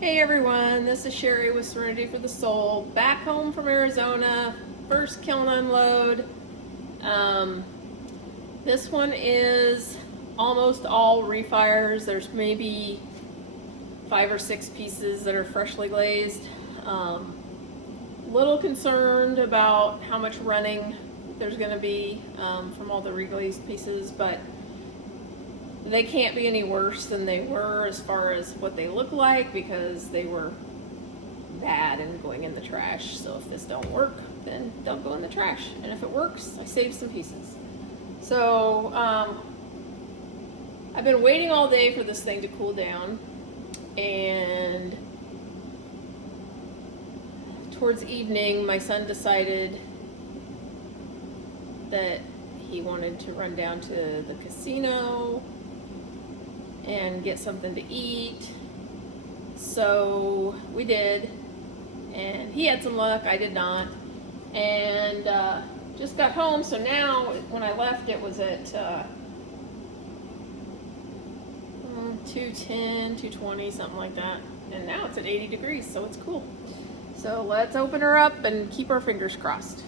Hey everyone, this is Sherry with Serenity for the Soul, back home from Arizona, first kiln unload. This one is almost all refires. There's maybe 5 or 6 pieces that are freshly glazed. Little concerned about how much running there's going to be from all the reglazed pieces, but they can't be any worse than they were as far as what they look like, because they were bad and going in the trash. So if this don't work, then they'll go in the trash. And if it works, I save some pieces. So I've been waiting all day for this thing to cool down, and towards evening my son decided that he wanted to run down to the casino and get something to eat. So we did, and he had some luck, I did not, and just got home. So now when I left, it was at 210, 220, something like that, and now it's at 80 degrees, so it's cool. So let's open her up and keep our fingers crossed.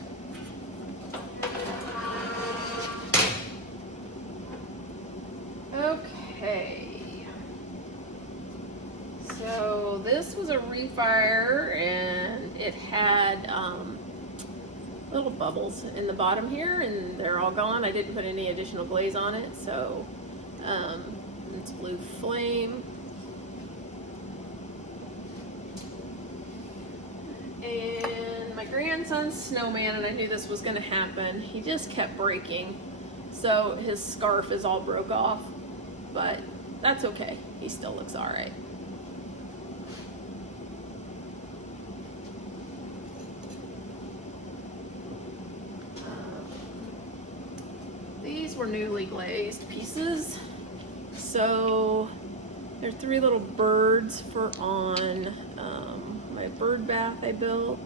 Okay, so this was a refire, and it had little bubbles in the bottom here, and they're all gone. I didn't put any additional glaze on it, so it's blue flame. And my grandson's snowman, and I knew this was going to happen, he just kept breaking, so his scarf is all broke off. But that's okay. He still looks all right. These were newly glazed pieces. So there are 3 little birds for on my bird bath I built.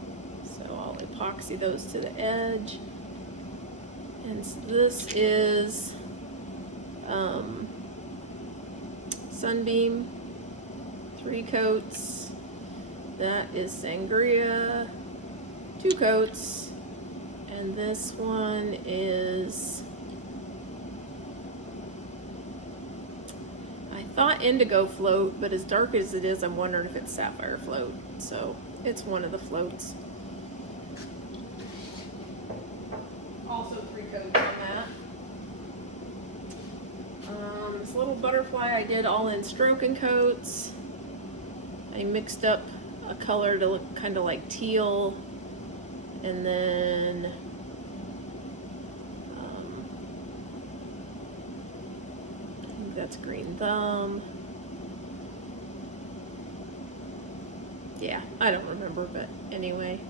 So I'll epoxy those to the edge. And so this is Sunbeam, 3 coats. That is Sangria, 2 coats. And this one is, I thought Indigo Float, but as dark as it is, I'm wondering if it's Sapphire Float. So it's one of the floats. Also 3 coats on that. This little butterfly I did all in stroking coats. I mixed up a color to look kind of like teal, and then I think that's green thumb. Yeah, I don't remember, but anyway,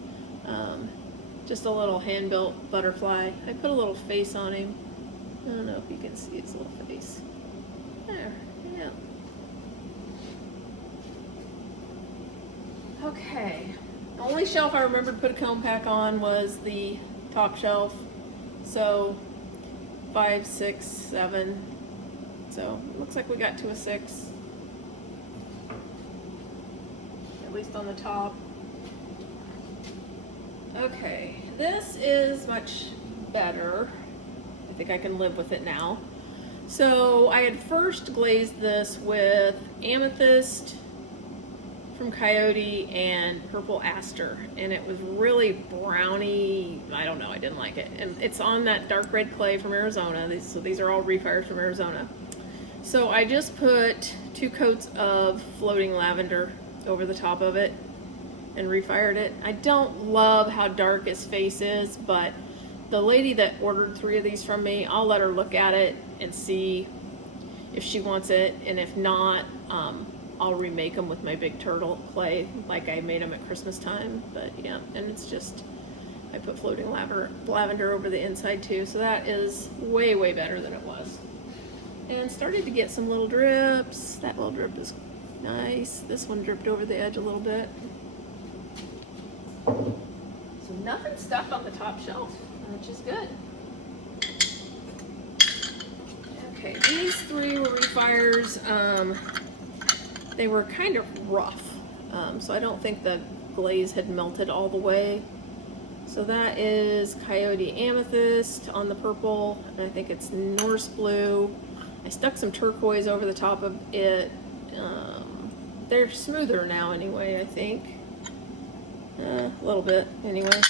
just a little hand-built butterfly. I put a little face on him. I don't know if you can see his little face. There, yeah. Okay, the only shelf I remembered to put a cone pack on was the top shelf. So 5, 6, 7. So it looks like we got to a 6. At least on the top. Okay, this is much better. I think I can live with it now. So I had first glazed this with amethyst from Coyote and purple aster, and it was really browny. I don't know, I didn't like it. And it's on that dark red clay from Arizona. So these are all refires from Arizona. So I just put 2 coats of floating lavender over the top of it and refired it. I don't love how dark his face is, but the lady that ordered 3 of these from me, I'll let her look at it and see if she wants it, and if not, I'll remake them with my big turtle clay like I made them at Christmas time. But yeah, and it's just, I put floating lavender over the inside too, so that is way, way better than it was. And started to get some little drips. That little drip is nice. This one dripped over the edge a little bit. So nothing stuck on the top shelf, which is good. Okay, these 3 were refires. They were kind of rough. So I don't think the glaze had melted all the way. So that is Coyote Amethyst on the purple, and I think it's Norse Blue. I stuck some turquoise over the top of it. They're smoother now anyway, I think. A little bit anyway.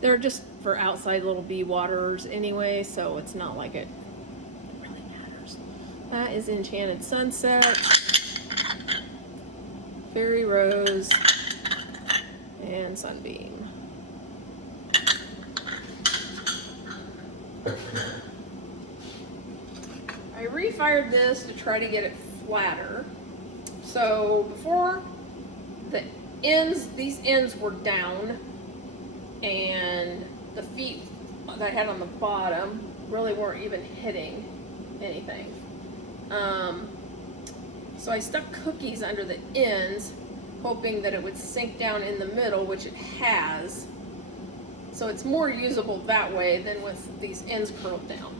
They're just for outside little bee waterers anyway, so it's not like it really matters. That is Enchanted Sunset, Fairy Rose, and Sunbeam. I refired this to try to get it flatter. So before, these ends were down, and the feet that I had on the bottom really weren't even hitting anything. So I stuck cookies under the ends, hoping that it would sink down in the middle, which it has. So it's more usable that way than with these ends curled down.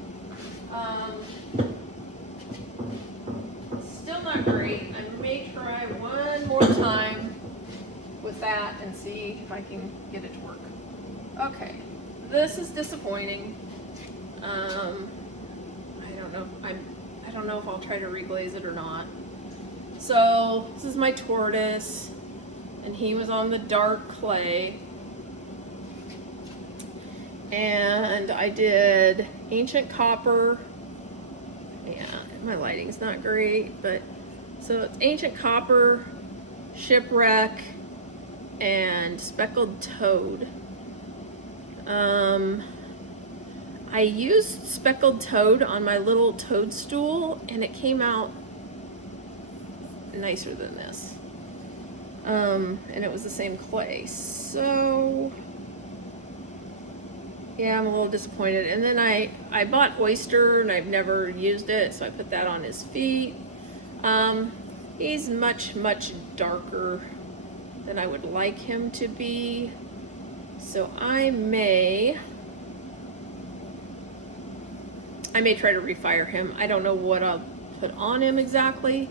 Still not great. I may try one more time with that and see if I can get it to work. Okay, this is disappointing. I don't know. I don't know if I'll try to reglaze it or not. So this is my tortoise, and he was on the dark clay. And I did Ancient Copper. Yeah, my lighting's not great, but so it's Ancient Copper, Shipwreck, and Speckled Toad. I used Speckled Toad on my little toadstool, and it came out nicer than this. And it was the same clay, so yeah, I'm a little disappointed. And then I bought Oyster, and I've never used it, so I put that on his feet. He's much, much darker than I would like him to be. So I may try to refire him. I don't know what I'll put on him exactly.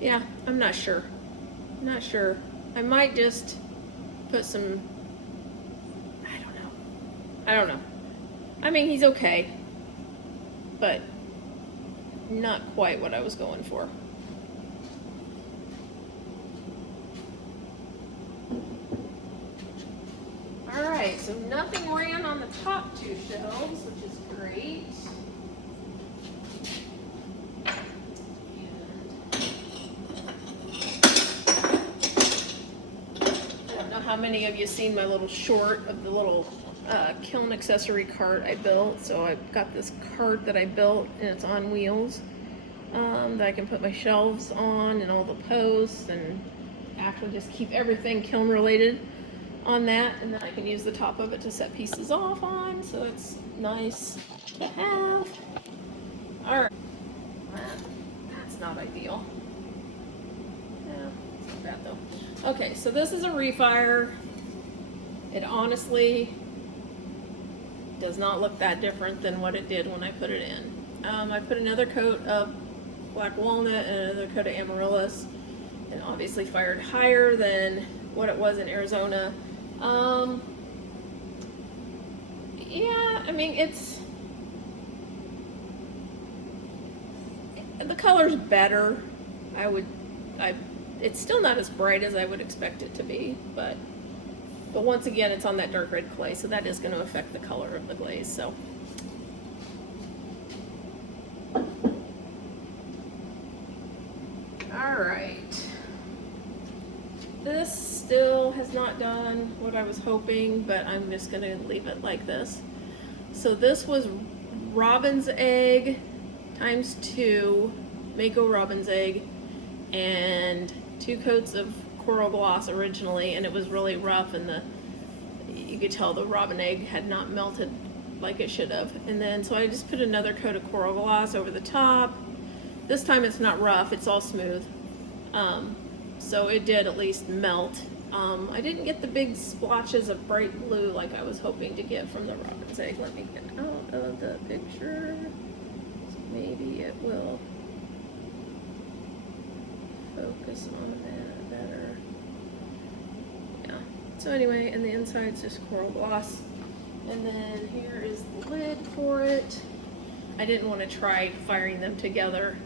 Yeah, I'm not sure. Not sure. I might just put some, I don't know. I mean, he's okay, but not quite what I was going for. Alright, so nothing ran on the top two shelves, which is great. How many of you seen my little short of the little kiln accessory cart I built? So I've got this cart that I built, and it's on wheels that I can put my shelves on and all the posts, and actually just keep everything kiln related on that, and then I can use the top of it to set pieces off on, so it's nice to have. Alright, that's not ideal. Yeah, it's not bad though. Okay, so this is a refire. It honestly does not look that different than what it did when I put it in. I put another coat of black walnut and another coat of amaryllis, and obviously fired higher than what it was in Arizona. Yeah, I mean, the color's better. It's still not as bright as I would expect it to be, but once again, it's on that dark red clay, so that is going to affect the color of the glaze. So, all right, this still has not done what I was hoping, but I'm just going to leave it like this. So this was robin's egg times 2, Mako robin's egg, and 2 coats of coral gloss originally, and it was really rough, and you could tell the robin egg had not melted like it should have. And then so I just put another coat of coral gloss over the top. This time it's not rough, it's all smooth. So it did at least melt. I didn't get the big splotches of bright blue like I was hoping to get from the robin's egg. Let me get out of the picture. So maybe it will. focus on that better. Yeah. So anyway, and the inside's just coral gloss. And then here is the lid for it. I didn't want to try firing them together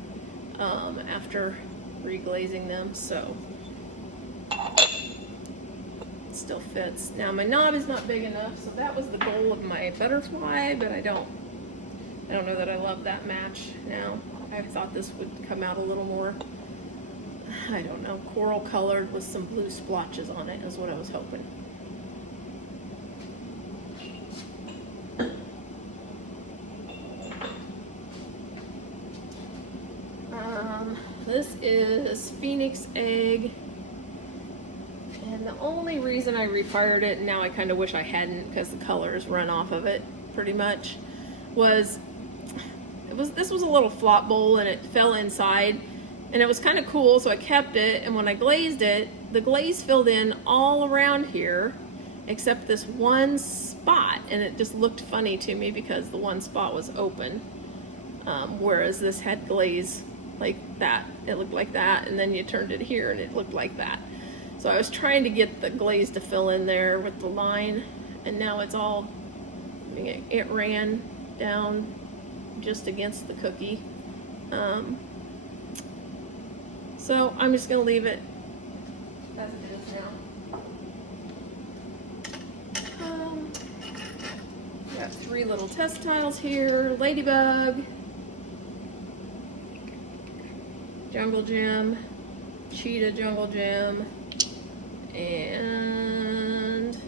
after reglazing them, so it still fits. Now my knob is not big enough, so that was the goal of my butterfly, but I don't know that I love that match now. I thought this would come out a little more, I don't know, coral colored with some blue splotches on it is what I was hoping. This is Phoenix Egg, and the only reason I refired it, and now I kind of wish I hadn't because the colors run off of it pretty much, was this was a little flop bowl and it fell inside, and it was kind of cool, so I kept it, and when I glazed it, the glaze filled in all around here except this one spot, and it just looked funny to me because the one spot was open, whereas this had glaze like that. It looked like that, and then you turned it here and it looked like that. So I was trying to get the glaze to fill in there with the line, and now it's all, I mean, it ran down just against the cookie. So I'm just gonna leave it as it is now. We have 3 little test tiles here: Ladybug, Jungle Gym, Cheetah Jungle Gym, and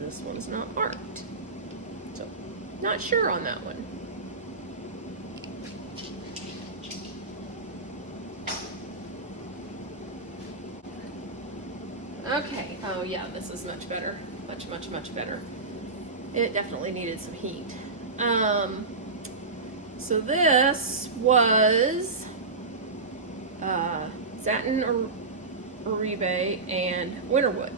this one's not marked. So, not sure on that one. Okay, oh yeah, this is much better. Much better. It definitely needed some heat. So this was Satin Oribe and Winterwood,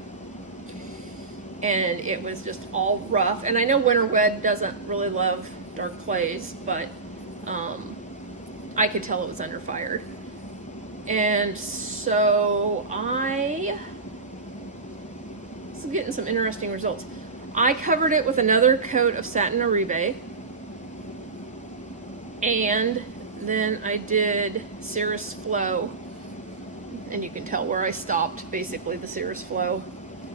and it was just all rough. And I know Winterwood doesn't really love dark clays, but I could tell it was under fired, and so I was getting some interesting results. I covered it with another coat of Satin Oribe, and then I did Cirrus Flow, and you can tell where I stopped, basically the Cirrus Flow,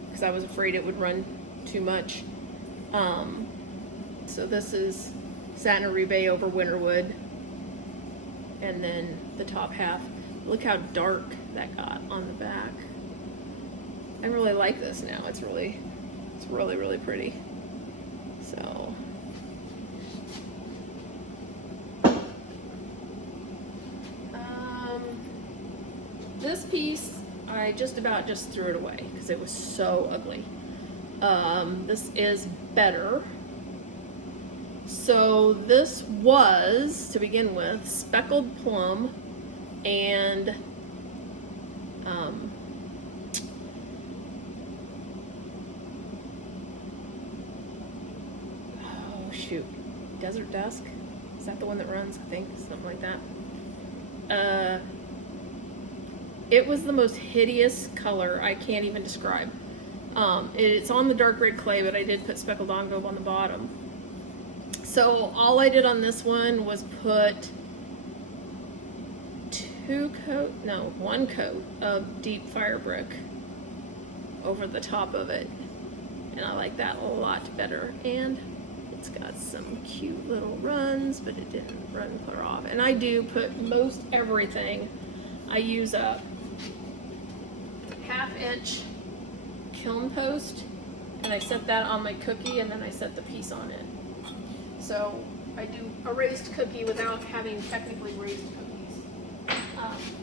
because I was afraid it would run too much. So this is Satin Oribe over Winterwood, and then the top half. Look how dark that got on the back. I really like this now. It's really pretty. So this piece I just threw it away because it was so ugly. This is better. So this was, to begin with, Speckled Plum and oh shoot, Desert Dusk? Is that the one that runs? I think, something like that. It was the most hideous color I can't even describe. It's on the dark red clay, but I did put Speckled Engobe on the bottom. So all I did on this one was put one coat of deep fire brick over the top of it, and I like that a lot better. And it's got some cute little runs, but it didn't run clear off. And I do put most everything. I use a 1/2 inch kiln post, and I set that on my cookie, and then I set the piece on it. So I do a raised cookie without having technically raised cookies.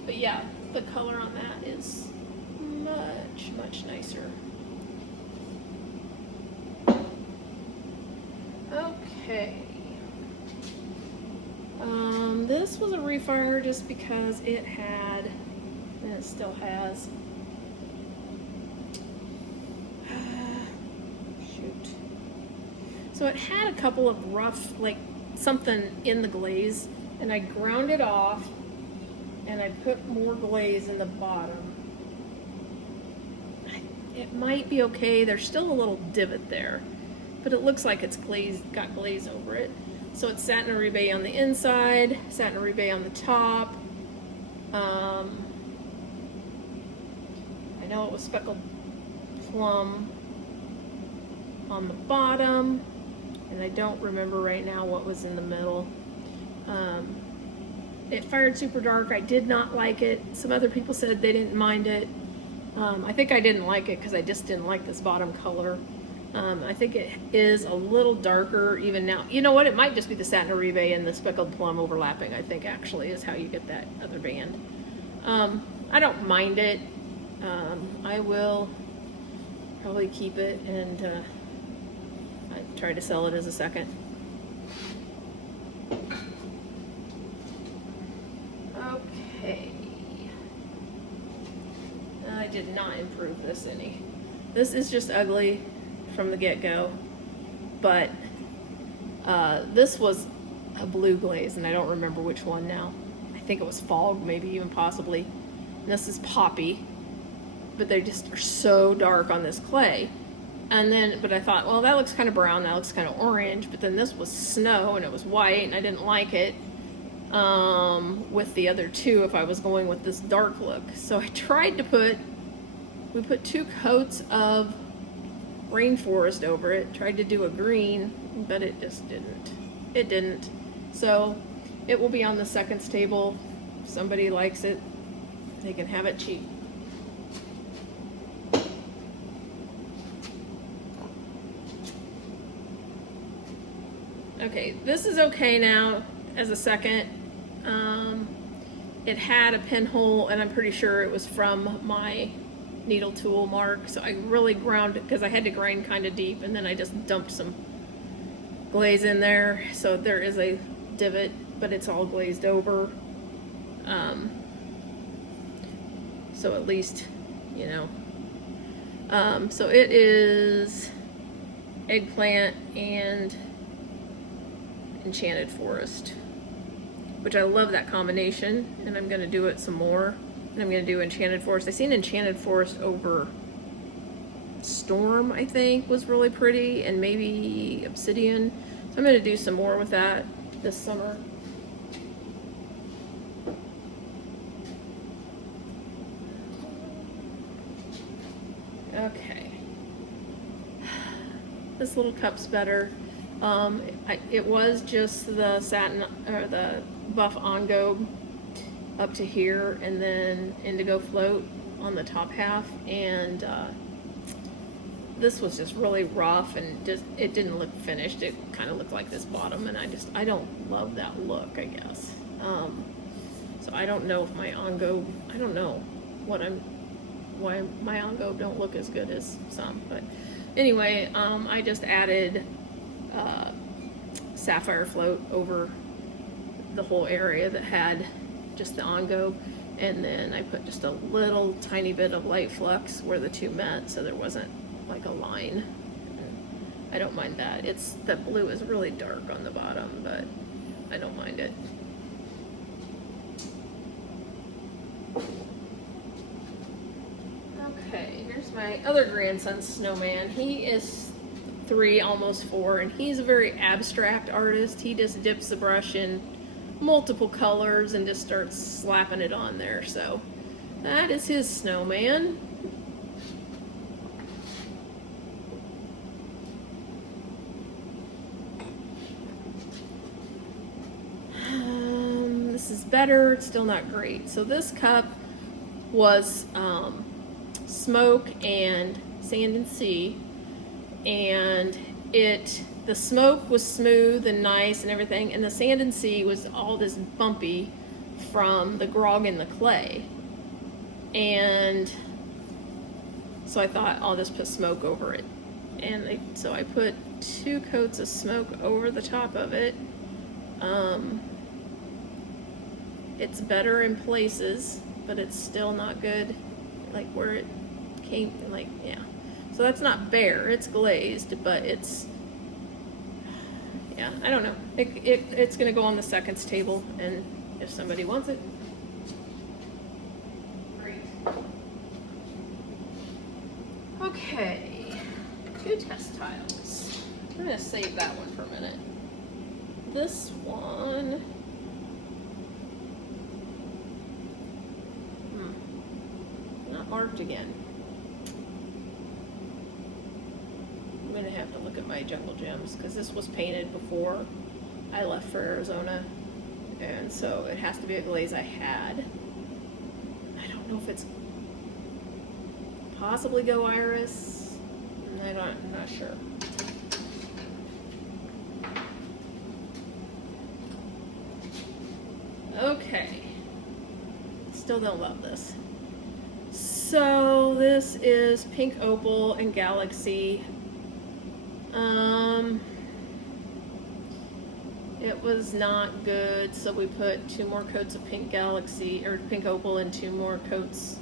But yeah, the color on that is much nicer. Okay. This was a refire just because it had, and it still has, shoot. So it had a couple of rough, like something in the glaze, and I ground it off and I put more glaze in the bottom. It might be okay. There's still a little divot there, but it looks like it's got glaze over it. So it's satin oribe on the inside, satin oribe on the top. I know it was speckled plum on the bottom, and I don't remember right now what was in the middle. It fired super dark. I did not like it. Some other people said they didn't mind it. I think I didn't like it because I just didn't like this bottom color. I think it is a little darker even now. You know what? It might just be the satin oribe and the speckled plum overlapping, I think actually is how you get that other band. I don't mind it. I will probably keep it and I try to sell it as a second. Okay. I did not improve this any. This is just ugly from the get-go, but this was a blue glaze, and I don't remember which one now. I think it was fog, maybe even possibly. And this is poppy, but they just are so dark on this clay. And then, but I thought, well, that looks kind of brown, that looks kind of orange, but then this was snow, and it was white, and I didn't like it with the other two if I was going with this dark look. So I tried to we put 2 coats of rainforest over it, tried to do a green, but it just didn't. It didn't. So it will be on the seconds table. If somebody likes it, they can have it cheap. Okay, this is okay now as a second. It had a pinhole, and I'm pretty sure it was from my needle tool mark, so I really ground it because I had to grind kind of deep, and then I just dumped some glaze in there, so there is a divot, but it's all glazed over. So at least, you know. So it is eggplant and enchanted forest, which I love that combination, and I'm going to do it some more. And I'm going to do enchanted forest. I seen enchanted forest over storm, I think, was really pretty, and maybe obsidian. So I'm going to do some more with that this summer. Okay. This little cup's better. It was just the satin or the buff engobe up to here, and then indigo float on the top half, and this was just really rough, and just it didn't look finished. It kind of looked like this bottom, and I don't love that look, I guess. So I don't know if my engobe, I don't know why my engobe don't look as good as some, but anyway, I just added sapphire float over the whole area that had just the engobe, and then I put just a little tiny bit of light flux where the two met, so there wasn't like a line. I don't mind that. That blue is really dark on the bottom, but I don't mind it. Okay, here's my other grandson's snowman. He is 3, almost 4, and he's a very abstract artist. He just dips the brush in multiple colors and just starts slapping it on there. So that is his snowman. This is better. It's still not great. So this cup was smoke and sand and sea, and the smoke was smooth and nice and everything, and the sand and sea was all this bumpy from the grog in the clay. And so I thought I'll just put smoke over it, and so I put 2 coats of smoke over the top of it. It's better in places, but it's still not good, like where it came, like, yeah. So that's not bare, it's glazed, but it's, yeah, I don't know. It's gonna go on the seconds table, and if somebody wants it, Okay, 2 test tiles. I'm gonna save that one for a minute. This one, not marked again. I'm gonna have to look at my Jungle Gems because this was painted before I left for Arizona, and so it has to be a glaze I had. I don't know if it's possibly Go Iris. I'm not sure. Okay. Still don't love this. So this is Pink Opal and Galaxy. It was not good, so we put 2 more coats of Pink Galaxy, or Pink Opal, and 2 more coats,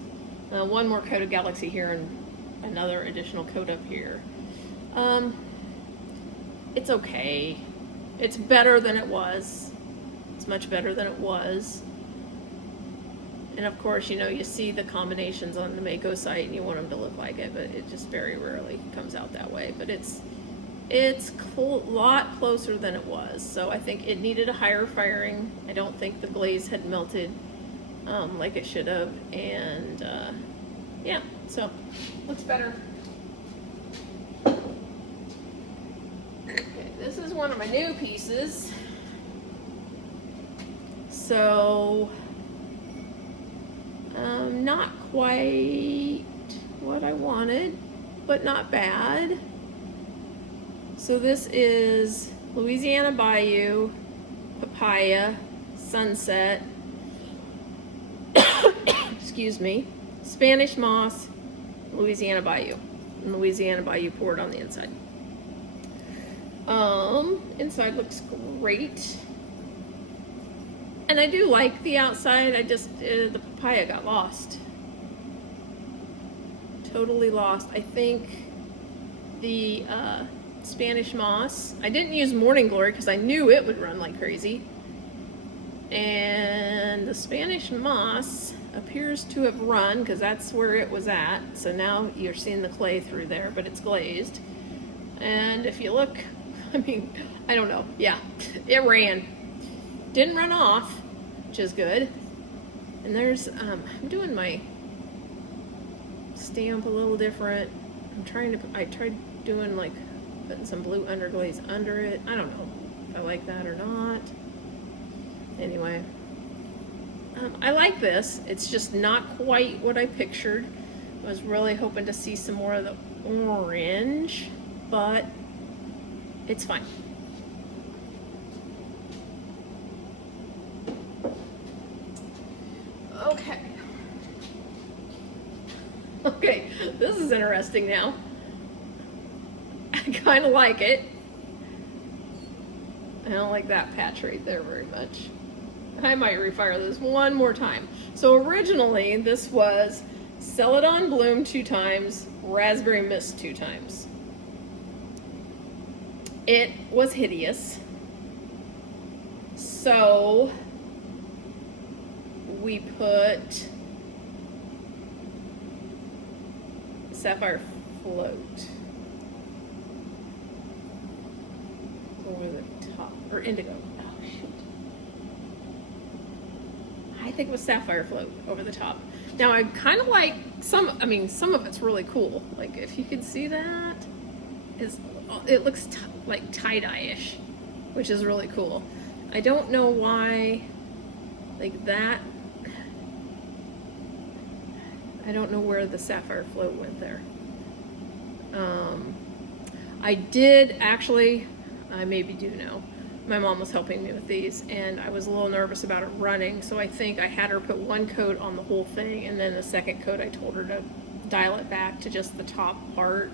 1 more coat of Galaxy here and another additional coat up here. It's okay. It's better than it was. It's much better than it was. And of course, you know, you see the combinations on the Mako site and you want them to look like it, but it just very rarely comes out that way. But it's a lot closer than it was. So I think it needed a higher firing. I don't think the glaze had melted like it should have. And yeah, so looks better. Okay, this is one of my new pieces. So not quite what I wanted, but not bad. So this is Louisiana Bayou, Papaya, Sunset, excuse me, Spanish Moss, Louisiana Bayou, and Louisiana Bayou poured on the inside. Inside looks great. And I do like the outside, I just, the papaya got lost. Totally lost. I think the Spanish Moss, I didn't use Morning Glory because I knew it would run like crazy. And the Spanish Moss appears to have run because that's where it was at. So now you're seeing the clay through there, but it's glazed. And if you look, I mean, I don't know. Yeah, it ran. Didn't run off, which is good. And there's, I'm doing my stamp a little different. I tried doing like putting some blue underglaze under it. I don't know if I like that or not. Anyway, I like this. It's just not quite what I pictured. I was really hoping to see some more of the orange, but it's fine. Okay. Okay, this is interesting now. I kind of like it. I don't like that patch right there very much. I might refire this one more time. So originally this was Celadon Bloom 2 times, Raspberry Mist 2 times. It was hideous. So we put Sapphire Float over the top, or Indigo. Oh shoot. I think it was Sapphire Float over the top. Now I kind of like some of it's really cool. Like if you can see that, it looks like tie-dye-ish, which is really cool. I don't know why, like that. I don't know where the Sapphire Float went there. I did actually, I maybe do know, my mom was helping me with these and I was a little nervous about it running, so I think I had her put 1 coat on the whole thing, and then the second coat I told her to dial it back to just the top part.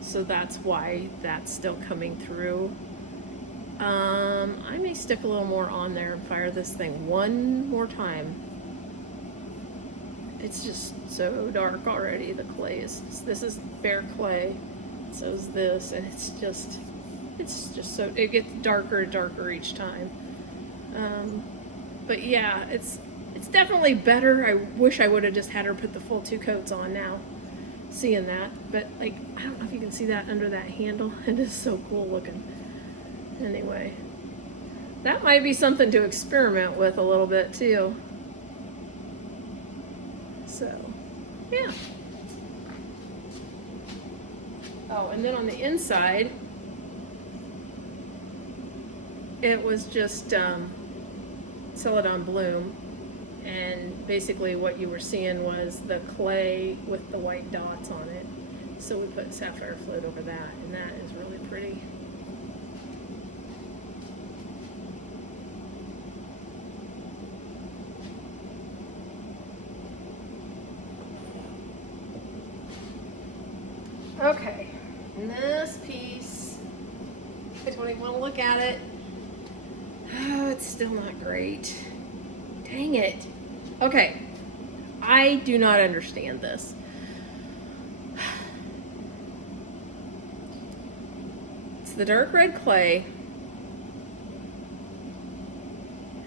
So that's why that's still coming through. I may stick a little more on there and fire this thing one more time. It's just so dark already. The clay is, this is bare clay, so is this, and it's just so, it gets darker and darker each time. But yeah, it's definitely better. I wish I would have just had her put the full 2 coats on now. seeing that, but like, I don't know if you can see that under that handle. It is so cool looking. Anyway, that might be something to experiment with a little bit too. So, yeah. Oh, and then on the inside, it was just Celadon Bloom, and basically what you were seeing was the clay with the white dots on it. So we put sapphire float over that, and that is really pretty. Okay, and this piece, I don't even want to look at it. Oh, it's still not great. Dang it. Okay, I do not understand this. It's the dark red clay.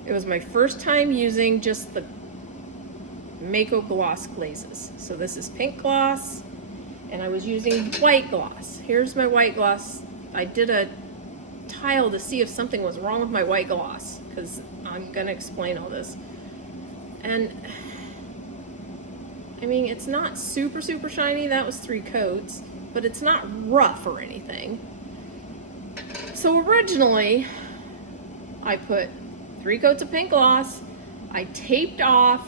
It was my first time using just the Mako gloss glazes. So this is pink gloss, and I was using white gloss. Here's my white gloss. I did a tile to see if something was wrong with my white gloss, because I'm gonna explain all this. And I mean, it's not super shiny. That was 3 coats, but it's not rough or anything. So originally I put 3 coats of pink gloss, I taped off,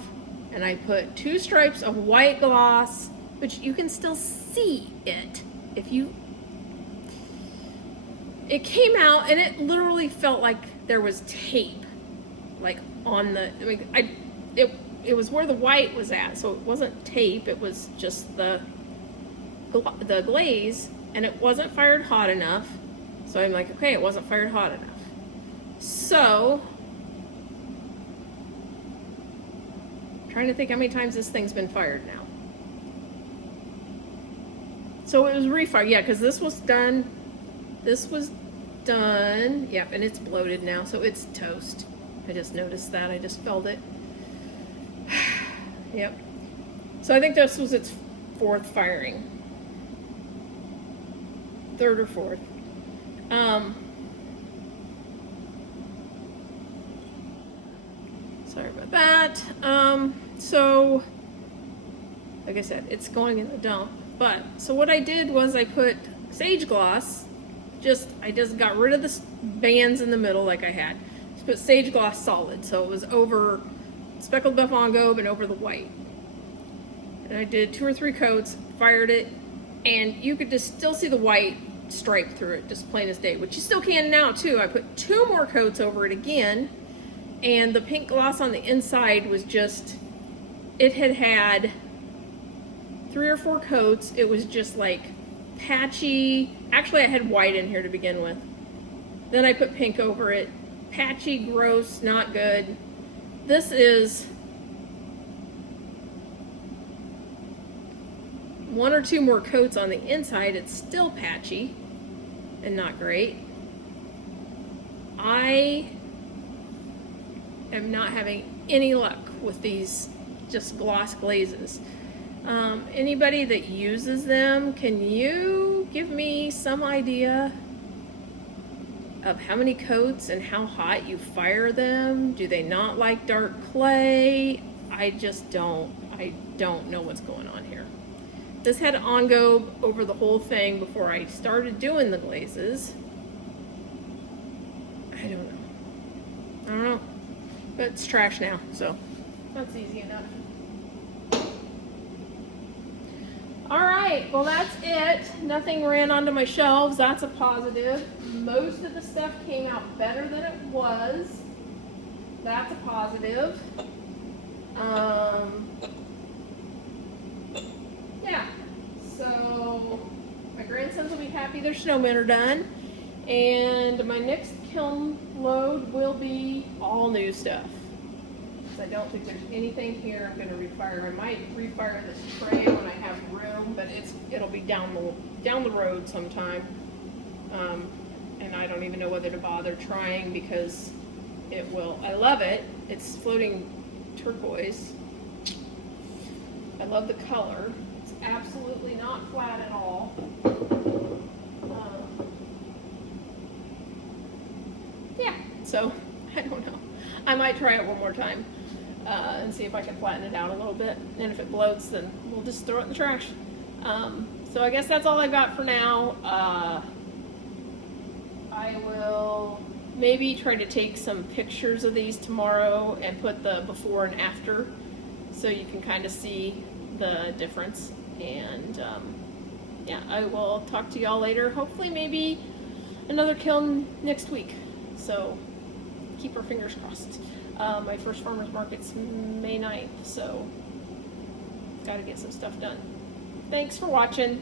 and I put 2 stripes of white gloss, which you can still see it if you. It came out and it literally felt like there was tape, like on the. I mean, it was where the white was at, so it wasn't tape. It was just the glaze, and it wasn't fired hot enough. So I'm like, okay, it wasn't fired hot enough. So, I'm trying to think how many times this thing's been fired now. So it was refired, yeah, because this was done. This was done. Yep, and it's bloated now, so it's toast. I just noticed that. I just felt it. Yep. So I think this was its 4th firing. 3rd or 4th. Sorry about that. So, like I said, it's going in the dump. But, so what I did was I put sage gloss. I just got rid of the bands in the middle like I had. Just put sage gloss solid. So it was over speckled buff on gobe and over the white. And I did 2 or 3 coats, fired it, and you could just still see the white stripe through it, just plain as day, which you still can now too. I put 2 more coats over it again, and the pink gloss on the inside was just, it had 3 or 4 coats. It was just like patchy. Actually, I had white in here to begin with. Then I put pink over it. Patchy, gross, not good. This is 1 or 2 more coats on the inside. It's still patchy and not great. I am not having any luck with these just gloss glazes. Anybody that uses them, can you give me some idea of how many coats and how hot you fire them? Do they not like dark clay? I don't know what's going on here. This had on-gobe over the whole thing before I started doing the glazes. I don't know. But it's trash now, so that's easy enough. Alright, well that's it. Nothing ran onto my shelves. That's a positive. Most of the stuff came out better than it was. That's a positive. Yeah. So my grandsons will be happy their snowmen are done. And my next kiln load will be all new stuff. I don't think there's anything here I'm going to refire. I might refire this tray when I have room, but it'll be down the road sometime. And I don't even know whether to bother trying because it will. I love it. It's floating turquoise. I love the color. It's absolutely not flat at all. Yeah, so I don't know. I might try it one more time and see if I can flatten it out a little bit. And if it bloats, then we'll just throw it in the trash. So I guess that's all I got for now. I will maybe try to take some pictures of these tomorrow and put the before and after so you can kind of see the difference. And yeah, I will talk to y'all later. Hopefully maybe another kiln next week. So keep our fingers crossed. My first farmer's market's May 9th, so gotta get some stuff done. Thanks for watching.